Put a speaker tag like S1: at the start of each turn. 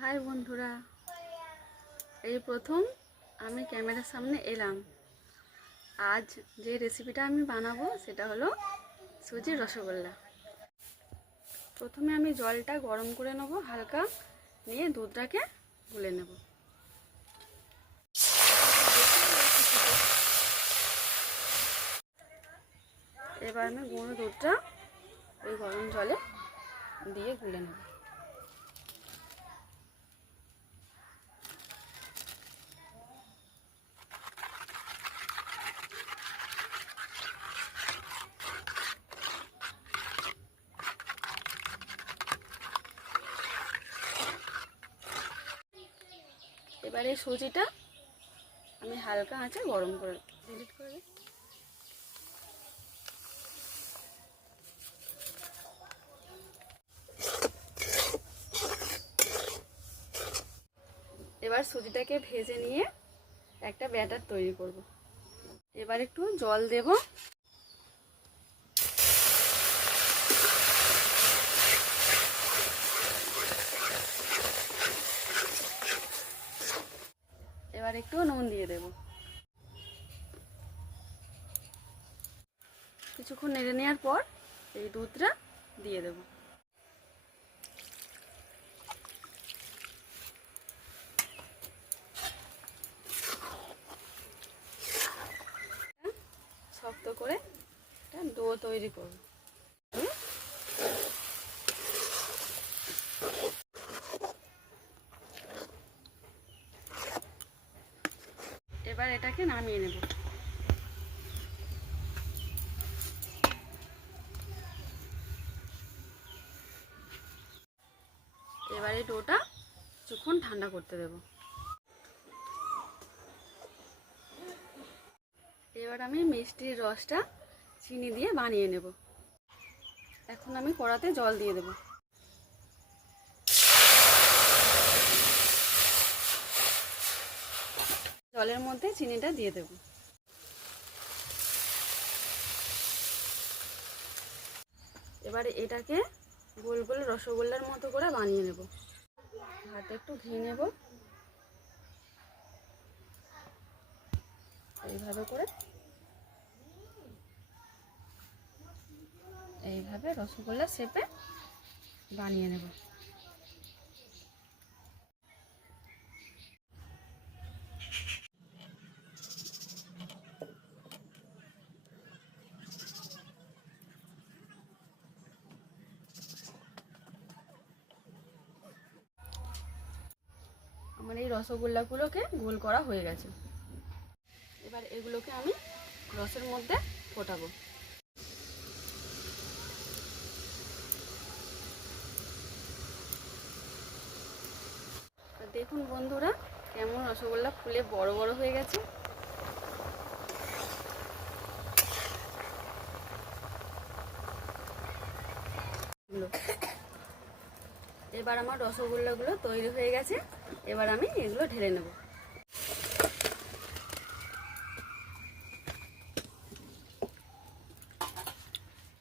S1: High বন্ধুরা, এই প্রথম আমি ক্যামেরার সামনে এলাম। আজ যে রেসিপিটা আমি বানাবো, সেটা হলো সুজির রসগোল্লা। প্রথমে আমি জলটা গরম করে নেব, হালকা নিয়ে দুধটাকে গুলে নেব। এবার আমি গুঁড়ো দুধটা ওই গরম জলে দিয়ে গুলে নেব। এবারে সুজিটা আমি হালকা আঁচে গরম করে ডিলিট করে। এবার সুজিটাকে ভেজে নিয়ে একটা ব্যাটার তৈরি করব এবার একটু জল দেব এবার একটু নুন দিয়ে দেব। কিছুক্ষণ নেড়ে নেওয়ার পর এই দুধটা দিয়ে দেব। শক্ত করে একটা তৈরি করব। এবার এটাকে নামিয়ে নেব। এবার ডোটা কিছুক্ষণ ঠান্ডা করতে দেব। এবার আমি মিষ্টির রসটা চিনি দিয়ে বানিয়ে নেব। এখন আমি কড়াতে জল দিয়ে দেব। জলের মধ্যে চিনিটা দিয়ে দেব। এবারে এটাকে গোল গোল রসগোল্লার মতো করে বানিয়ে নেব। হাতে একটু ঘি নেব। এইভাবে করে। এইভাবে রসগোল্লা শেপে বানিয়ে নেব। আমার এই রসগোল্লাগুলোকে গোল করা হয়ে গেছে। এবার এগুলোকে আমি রসের মধ্যে ফোটাবো। দেখুন বন্ধুরা, কেমন রসগোল্লা ফুলে বড় বড় হয়ে গেছে। এবার আমার রসগোল্লাগুলো তৈরি হয়ে গেছে। এবার আমি এগুলো ঢেলে নেব।